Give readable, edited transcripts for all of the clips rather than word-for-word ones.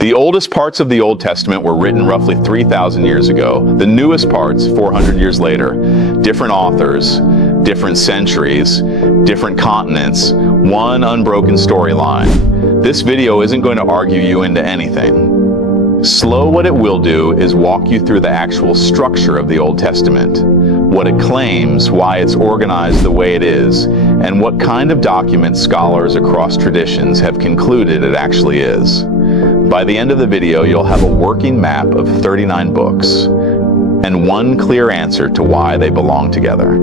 The oldest parts of the Old Testament were written roughly 3,000 years ago. The newest parts, 400 years later. Different authors, different centuries, different continents, one unbroken storyline. This video isn't going to argue you into anything. What it will do is walk you through the actual structure of the Old Testament, what it claims, why it's organized the way it is, and what kind of document scholars across traditions have concluded it actually is. By the end of the video, you'll have a working map of 39 books and one clear answer to why they belong together.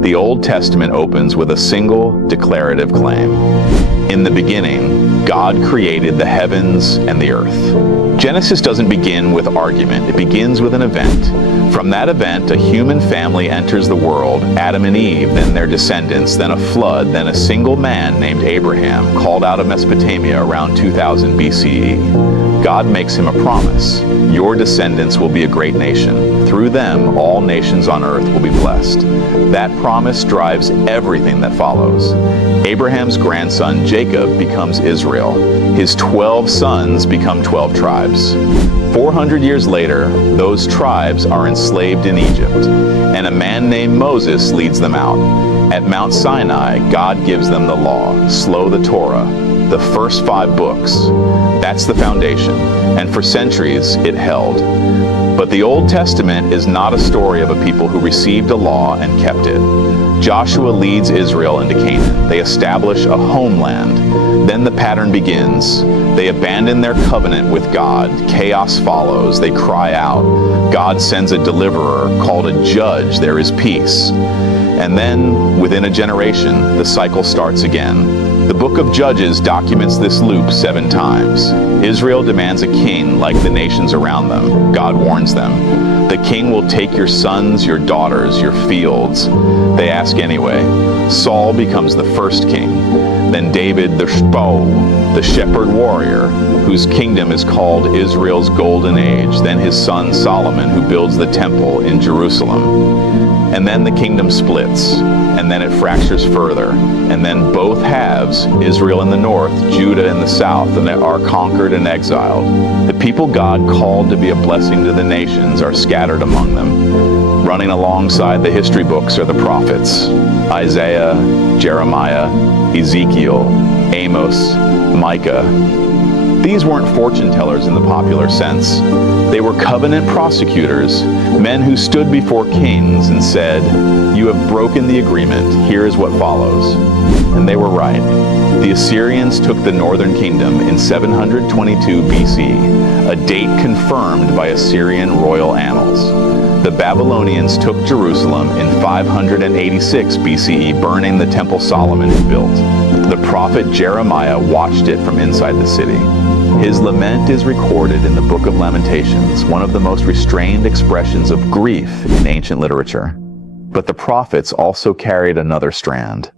The Old Testament opens with a single declarative claim. In the beginning, God created the heavens and the earth. Genesis doesn't begin with argument, it begins with an event. From that event, a human family enters the world, Adam and Eve, then their descendants, then a flood, then a single man named Abraham, called out of Mesopotamia around 2000 BCE. God makes him a promise. Your descendants will be a great nation. Through them, all nations on earth will be blessed. That promise drives everything that follows. Abraham's grandson Jacob becomes Israel. His 12 sons become 12 tribes. 400 years later, those tribes are enslaved in Egypt, and a man named Moses leads them out. At Mount Sinai, God gives them the law, the Torah, the first 5 books. That's the foundation, and for centuries it held. But the Old Testament is not a story of a people who received a law and kept it. Joshua leads Israel into Canaan. They establish a homeland. Then the pattern begins. They abandon their covenant with God. Chaos follows. They cry out. God sends a deliverer called a judge. There is peace. And then, within a generation, the cycle starts again. The book of Judges documents this loop 7 times. Israel demands a king like the nations around them. God warns them. The king will take your sons, your daughters, your fields. They ask anyway. Saul becomes the first king. Then David the Shpo, the shepherd warrior, whose kingdom is called Israel's golden age. Then his son Solomon, who builds the temple in Jerusalem. And then the kingdom splits, and then it fractures further, and then both halves, Israel in the north, Judah in the south, and they are conquered and exiled. The people God called to be a blessing to the nations are scattered among them. Running alongside the history books are the prophets: Isaiah, Jeremiah, Ezekiel, Amos, Micah. These weren't fortune tellers in the popular sense. They were covenant prosecutors, men who stood before kings and said, "You have broken the agreement, here is what follows." And they were right. The Assyrians took the northern kingdom in 722 BC, a date confirmed by Assyrian royal annals. The Babylonians took Jerusalem in 586 BCE, burning the temple Solomon had built. The prophet Jeremiah watched it from inside the city. His lament is recorded in the Book of Lamentations, one of the most restrained expressions of grief in ancient literature. But the prophets also carried another strand,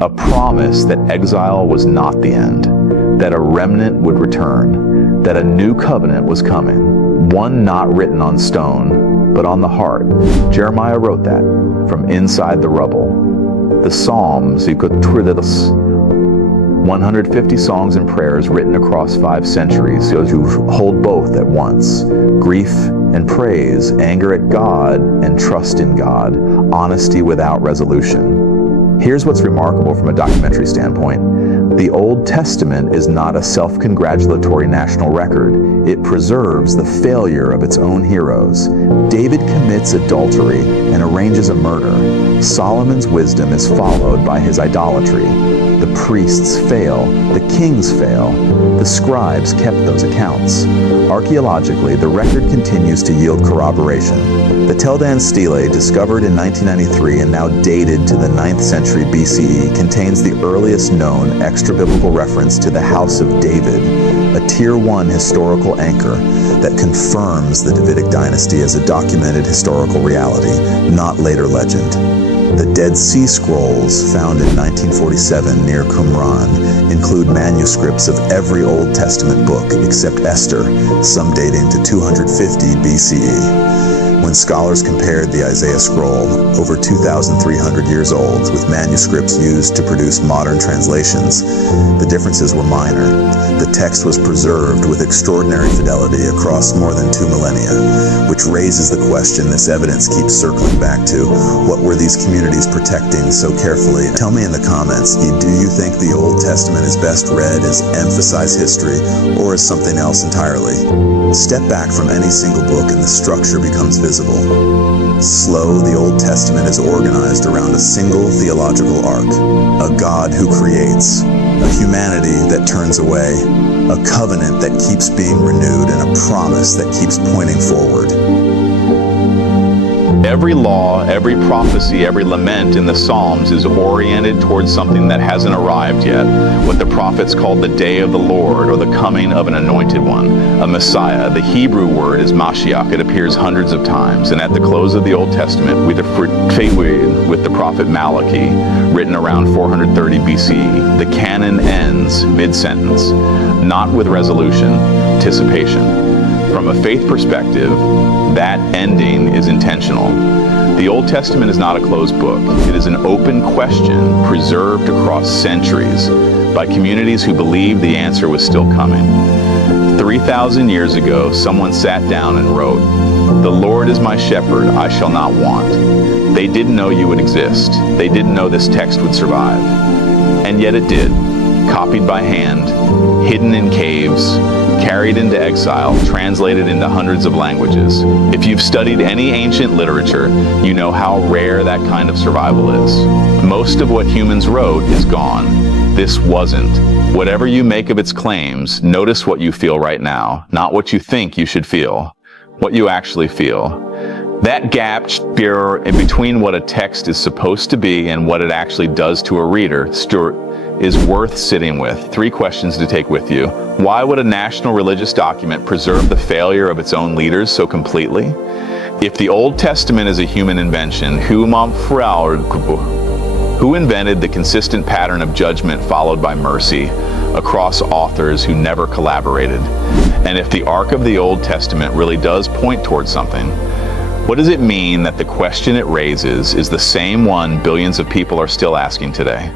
a promise that exile was not the end, that a remnant would return, that a new covenant was coming, one not written on stone, but on the heart. Jeremiah wrote that from inside the rubble. The Psalms, 150 songs and prayers written across 5 centuries, so you hold both at once. Grief and praise, anger at God and trust in God, honesty without resolution. Here's what's remarkable from a documentary standpoint. The Old Testament is not a self-congratulatory national record. It preserves the failure of its own heroes. David commits adultery and arranges a murder. Solomon's wisdom is followed by his idolatry. The priests fail, the kings fail, the scribes kept those accounts. Archaeologically, the record continues to yield corroboration. The Tel Dan Stele, discovered in 1993 and now dated to the 9th century BCE, contains the earliest known extra-biblical reference to the House of David, a Tier 1 historical anchor that confirms the Davidic dynasty as a documented historical reality, not later legend. The Dead Sea Scrolls, found in 1947 near Qumran, include manuscripts of every Old Testament book except Esther, some dating to 250 BCE. When scholars compared the Isaiah scroll, over 2,300 years old, with manuscripts used to produce modern translations, the differences were minor. The text was preserved with extraordinary fidelity across more than 2 millennia, which raises the question this evidence keeps circling back to: what were these communities protecting so carefully? Tell me in the comments, do you think the Old Testament is best read as emphasize history or as something else entirely? Step back from any single book and the structure becomes visible. Slow, the Old Testament is organized around a single theological arc: a God who creates, a humanity that turns away, a covenant that keeps being renewed, and a promise that keeps pointing forward. Every law, every prophecy, every lament in the Psalms is oriented towards something that hasn't arrived yet, what the prophets called the day of the Lord, or the coming of an anointed one, a Messiah. The Hebrew word is Mashiach. It appears hundreds of times, and at the close of the Old Testament, with the prophet Malachi, written around 430 BCE, the canon ends mid-sentence, not with resolution, anticipation. From a faith perspective, that ending is intentional. The Old Testament is not a closed book. It is an open question preserved across centuries by communities who believed the answer was still coming. 3,000 years ago, someone sat down and wrote, "The Lord is my shepherd, I shall not want." They didn't know you would exist. They didn't know this text would survive. And yet it did. Copied by hand, hidden in caves, carried into exile, translated into hundreds of languages. If you've studied any ancient literature, you know how rare that kind of survival is. Most of what humans wrote is gone. This wasn't. Whatever you make of its claims, notice what you feel right now, not what you think you should feel, what you actually feel. That gap in between what a text is supposed to be and what it actually does to a reader, Stuart, is worth sitting with. 3 questions to take with you. Why would a national religious document preserve the failure of its own leaders so completely? If the Old Testament is a human invention, who invented the consistent pattern of judgment followed by mercy across authors who never collaborated? And if the arc of the Old Testament really does point towards something, what does it mean that the question it raises is the same one billions of people are still asking today?